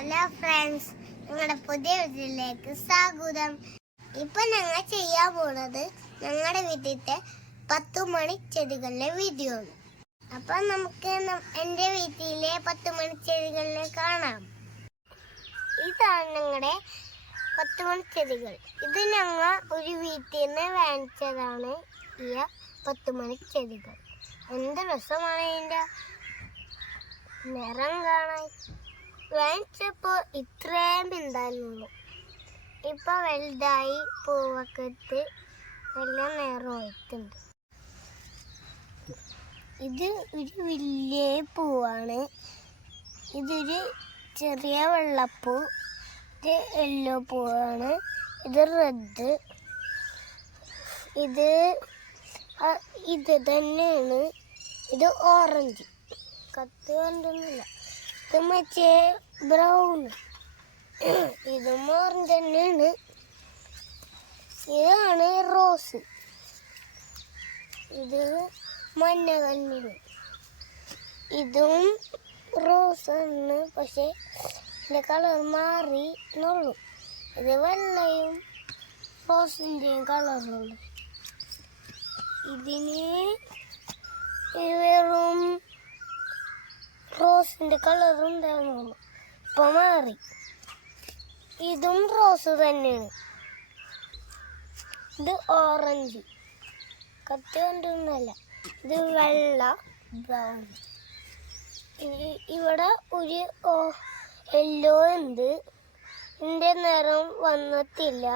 Hello friends, ഞങ്ങളുടെ പുതിയ വീട്ടിലേക്ക് സ്വാഗതം. ഇപ്പൊ ഞങ്ങൾ ചെയ്യാൻ പോണത് ഞങ്ങളുടെ വീട്ടിലത്തെ 10 മണി ചെടികളിലെ വീഡിയോ ആണ്. അപ്പൊ നമുക്ക് എൻ്റെ വീട്ടിലെ 10 മണി ചെടികളിലെ കാണാം. ഇതാണ് ഞങ്ങളുടെ 10 മണി ചെടികൾ. ഇത് ഞങ്ങൾ ഒരു വീട്ടിൽ നിന്ന് വാങ്ങിച്ചതാണ്. ഈ 10 മണി ചെടികൾ എന്ത് രസമാണ് ഇതിൻ്റെ നിറം കാണാൻ. വാങ്ങിച്ചപ്പോൾ ഇത്രയും ഉണ്ടായിരുന്നുള്ളൂ. ഇപ്പം വലുതായി പൂവൊക്കെ ഇട്ട് നല്ല നിറമായിട്ടുണ്ട്. ഇത് ഒരു വലിയ പൂവാണ്. ഇതൊരു ചെറിയ വെള്ളപ്പൂ. ഇത് യെല്ലോ പൂവാണ്. ഇത് റെഡ്. ഇത് തന്നെയാണ്. ഇത് ഓറഞ്ച്. കത്ത് കണ്ടൊന്നുമില്ല. ഇത് മറ്റേ ബ്രൗൺ. ഇതും ഓറഞ്ച് തന്നെയാണ്. ഇതാണ് റോസ്. ഇത് മഞ്ഞ കണ്ണിന്. ഇതും റോസ് ആണ്, പക്ഷെ ഇതിൻ്റെ കളർ മാറി എന്നുള്ളൂ. ഇത് വെള്ളയും റോസിൻ്റെയും കളറുണ്ട്. ഇതിന് വെറും റോസിൻ്റെ കളറുണ്ടായിരുന്നുള്ളൂ, ഇപ്പം മാറി. ഇതും റോസ് തന്നെയാണ്. ഇത് ഓറഞ്ച്. കത്ത് കണ്ടൊന്നുമല്ല. ഇത് വെള്ള ബ്രൗൺ. ഇവിടെ ഒരു യെല്ലോ ഉണ്ട്. ഇതിൻ്റെ നിറം വന്നിട്ടില്ല,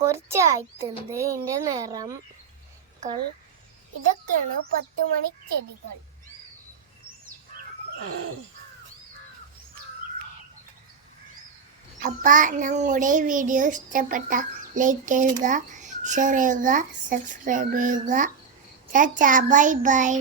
കുറച്ചായിട്ടുണ്ട് ഇതിൻ്റെ നിറം. ഇതൊക്കെയാണ് 10 മണി ചെടികൾ. അപ്പം ഞങ്ങളുടെ വീഡിയോ ഇഷ്ടപ്പെട്ട ലൈക്ക് ചെയ്യുക, ഷെയർ ചെയ്യുക, സബ്സ്ക്രൈബ് ചെയ്യുക. ചാച്ചാ, ബൈ ബൈ.